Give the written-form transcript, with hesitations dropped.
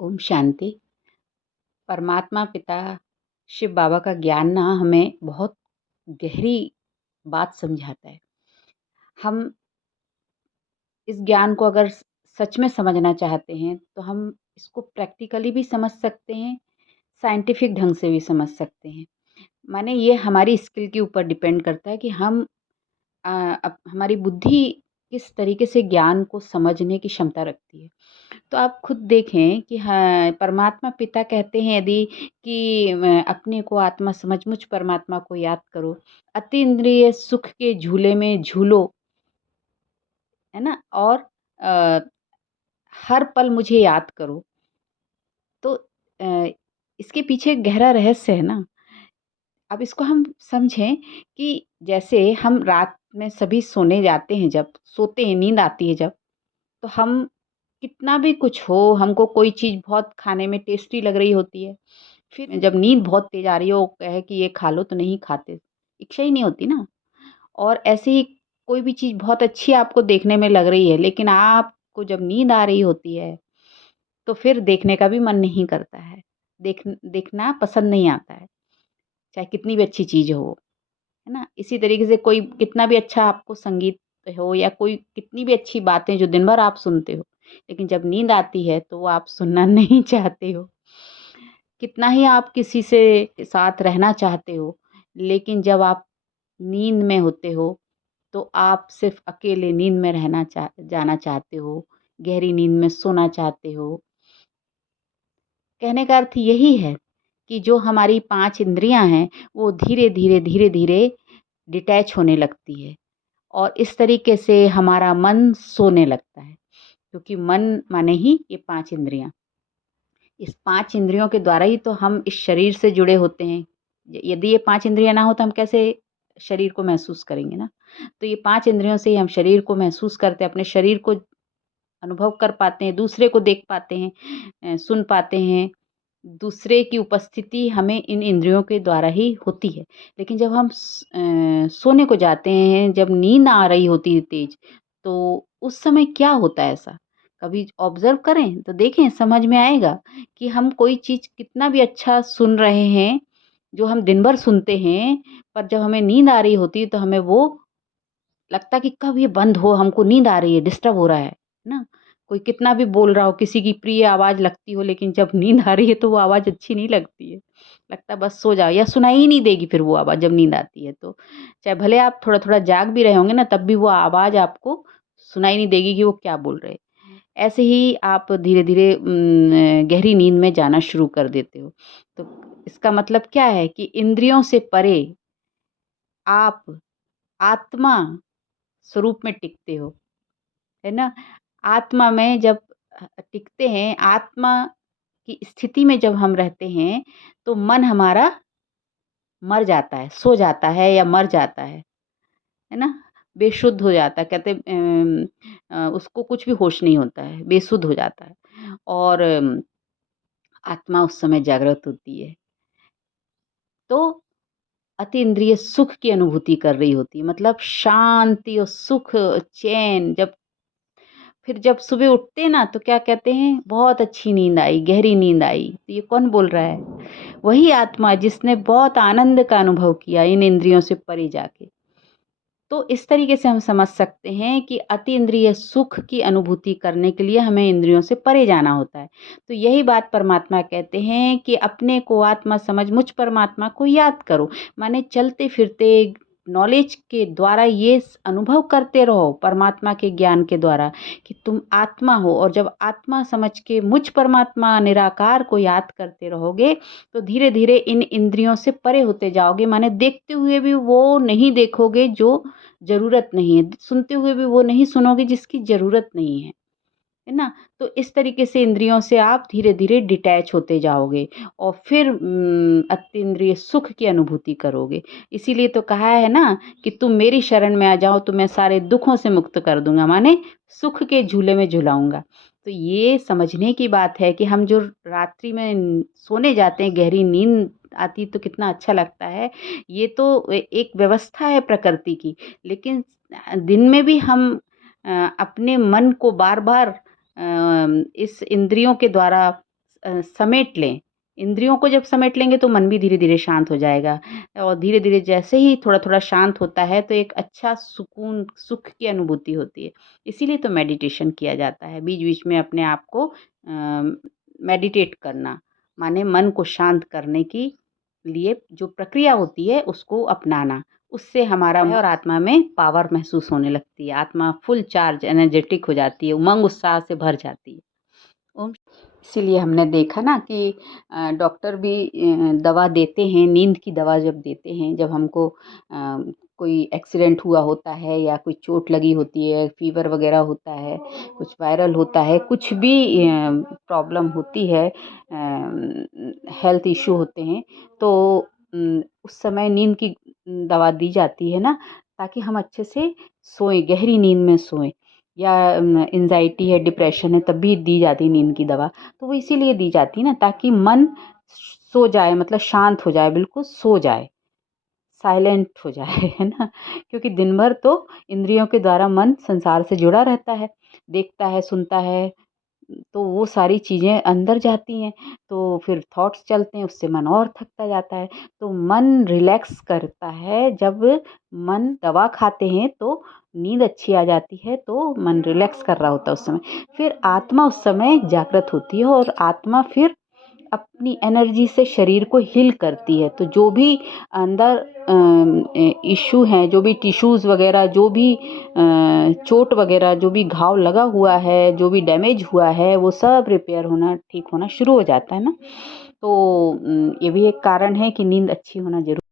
ओम शांति। परमात्मा पिता शिव बाबा का ज्ञान ना हमें बहुत गहरी बात समझाता है। हम इस ज्ञान को अगर सच में समझना चाहते हैं तो हम इसको प्रैक्टिकली भी समझ सकते हैं, साइंटिफिक ढंग से भी समझ सकते हैं। माने ये हमारी स्किल के ऊपर डिपेंड करता है कि हम हमारी बुद्धि किस तरीके से ज्ञान को समझने की क्षमता रखती है। तो आप खुद देखें कि हाँ, परमात्मा पिता कहते हैं यदि कि अपने को आत्मा समझ मुझ परमात्मा को याद करो, अतीन्द्रिय सुख के झूले में झूलो, है ना? और अ, हर पल मुझे याद करो। तो अ, इसके पीछे एक गहरा रहस्य है ना। अब इसको हम समझें कि जैसे हम रात में सभी सोने जाते हैं, जब सोते हैं, नींद आती है जब, तो हम कितना भी कुछ हो, हमको कोई चीज़ बहुत खाने में टेस्टी लग रही होती है, फिर जब नींद बहुत तेज़ आ रही हो, कहे कि ये खा लो तो नहीं खाते, इच्छा ही नहीं होती ना। और ऐसे ही कोई भी चीज़ बहुत अच्छी आपको देखने में लग रही है, लेकिन आपको जब नींद आ रही होती है, तो फिर देखने का भी मन नहीं करता है। देखना पसंद नहीं आता है, चाहे कितनी भी अच्छी चीज़ हो, है ना? इसी तरीके से कोई कितना भी अच्छा आपको संगीत हो या कोई कितनी भी अच्छी बातें जो दिन भर आप सुनते हो, लेकिन जब नींद आती है तो वो आप सुनना नहीं चाहते हो। कितना ही आप किसी से साथ रहना चाहते हो, लेकिन जब आप नींद में होते हो, तो आप सिर्फ़ अकेले नींद में जाना चाहते हो, गहरी नींद में सोना चाहते हो। कहने का अर्थ यही है कि जो हमारी 5 इंद्रियाँ हैं, वो धीरे-धीरे, धीरे-धीरे डिटैच होने लगती है और इस तरीके से हमारा मन सोने लगता है, क्योंकि मन माने ही ये 5 इंद्रियाँ। इस 5 इंद्रियों के द्वारा ही तो हम इस शरीर से जुड़े होते हैं। य यदि ये 5 इंद्रियाँ ना हो तो हम कैसे शरीर को महसूस करेंगे ना? तो ये 5 इंद्रियों से ही हम शरीर को महसूस करते हैं, अपने शरीर को अनुभव कर पाते हैं, दूसरे को देख पाते हैं, सुन पाते हैं। दूसरे की उपस्थिति हमें इन इंद्रियों के द्वारा ही होती है। लेकिन जब हम सोने को जाते हैं, जब नींद आ रही होती है तेज़, तो उस समय क्या होता है ऐसा? कभी ऑब्ज़र्व करें तो देखें, समझ में आएगा कि हम कोई चीज़ कितना भी अच्छा सुन रहे हैं, जो हम दिन भर सुनते हैं, पर जब हमें नींद आ रही होती है तो हमें वो लगता है कि कब ये बंद हो, हमको नींद आ रही है, डिस्टर्ब हो रहा है ना? कोई कितना भी बोल रहा हो, किसी की प्रिय आवाज़ लगती हो, लेकिन जब नींद आ रही है तो वो आवाज़ अच्छी नहीं लगती है। लगता है बस सो जाओ, या सुनाई ही नहीं देगी फिर वो आवाज़ जब नींद आती है तो। चाहे भले आप थोड़ा-थोड़ा जाग भी रहे होंगे ना, तब भी वो आवाज़ आपको सुनाई नहीं देगी कि वो क्या बोल रहे हैं। ऐसे ही आप धीरे-धीरे गहरी नींद में जाना शुरू कर देते हो। तो इसका मतलब क्या है कि इंद्रियों से परे आप आत्मा स्वरूप में टिकते हो, है ना? आत्मा में जब टिकते हैं, आत्मा की स्थिति में जब हम रहते हैं, तो मन हमारा मर जाता है, सो जाता है या मर जाता है ना? बेशुद्ध हो जाता है, कहते उसको कुछ भी होश नहीं होता है, बेसुध हो जाता है और आत्मा उस समय जागृत होती है। तो अतीन्द्रिय सुख की अनुभूति कर रही होती है, मतलब शांति और सुख, चैन। फिर जब सुबह उठते हैं ना तो क्या कहते हैं, बहुत अच्छी नींद आई, गहरी नींद आई। तो ये कौन बोल रहा है? वही आत्मा जिसने बहुत आनंद का अनुभव किया इन इंद्रियों से परे जाके। तो इस तरीके से हम समझ सकते हैं कि अतीन्द्रिय सुख की अनुभूति करने के लिए हमें इंद्रियों से परे जाना होता है। तो यही बात परमात्मा कहते हैं कि अपने को आत्मा समझ मुझ परमात्मा को याद करो। माने चलते फिरते नॉलेज के द्वारा ये अनुभव करते रहो, परमात्मा के ज्ञान के द्वारा, कि तुम आत्मा हो। और जब आत्मा समझ के मुझ परमात्मा निराकार को याद करते रहोगे, तो धीरे धीरे इन इंद्रियों से परे होते जाओगे। माने देखते हुए भी वो नहीं देखोगे जो ज़रूरत नहीं है, सुनते हुए भी वो नहीं सुनोगे जिसकी ज़रूरत नहीं है ना? तो इस तरीके से इंद्रियों से आप धीरे-धीरे डिटैच होते जाओगे और फिर अतीन्द्रिय सुख की अनुभूति करोगे। इसीलिए तो कहा है ना कि तुम मेरी शरण में आ जाओ तो मैं सारे दुखों से मुक्त कर दूँगा, माने सुख के झूले में झुलाऊँगा। तो ये समझने की बात है कि हम जो रात्रि में सोने जाते हैं, गहरी नींद आती तो कितना अच्छा लगता है। ये तो एक व्यवस्था है प्रकृति की, लेकिन दिन में भी हम अपने मन को बार-बार इस इंद्रियों के द्वारा समेट लें, इंद्रियों को जब समेट लेंगे तो मन भी धीरे-धीरे शांत हो जाएगा और धीरे-धीरे जैसे ही थोड़ा-थोड़ा शांत होता है तो एक अच्छा सुकून, सुख की अनुभूति होती है। इसीलिए तो मेडिटेशन किया जाता है, बीच-बीच में अपने आप को मेडिटेट करना, माने मन को शांत करने की लिए जो प्रक्रिया होती है उसको अपनाना। उससे हमारा मन और आत्मा में पावर महसूस होने लगती है, आत्मा फुल चार्ज एनर्जेटिक हो जाती है, उमंग उत्साह से भर जाती है। ओम इसीलिए हमने देखा ना कि डॉक्टर भी दवा देते हैं, नींद की दवा जब देते हैं, जब हमको कोई एक्सीडेंट हुआ होता है या कोई चोट लगी होती है, फ़ीवर वग़ैरह होता है, कुछ वायरल होता है, कुछ भी प्रॉब्लम होती है, हेल्थ इश्यू होते हैं, तो उस समय नींद की दवा दी जाती है ना, ताकि हम अच्छे से सोएँ, गहरी नींद में सोएँ। या एंग्ज़ायटी है, डिप्रेशन है, तब भी दी जाती है नींद की दवा। तो वो इसीलिए दी जाती है ना ताकि मन सो जाए, मतलब शांत हो जाए, बिल्कुल सो जाए, साइलेंट हो जाए, है ना? क्योंकि दिन भर तो इंद्रियों के द्वारा मन संसार से जुड़ा रहता है, देखता है, सुनता है, तो वो सारी चीज़ें अंदर जाती हैं, तो फिर थॉट्स चलते हैं, उससे मन और थकता जाता है। तो मन रिलैक्स करता है, जब मन दवा खाते हैं तो नींद अच्छी आ जाती है, तो मन रिलैक्स कर रहा होता है उस समय। फिर आत्मा उस समय जागृत होती है और आत्मा फिर अपनी एनर्जी से शरीर को हील करती है। तो जो भी अंदर इश्यू हैं, जो भी टिश्यूज़ वग़ैरह, जो भी चोट वग़ैरह, जो भी घाव लगा हुआ है, जो भी डैमेज हुआ है, वो सब रिपेयर होना, ठीक होना शुरू हो जाता है ना। तो ये भी एक कारण है कि नींद अच्छी होना ज़रूरी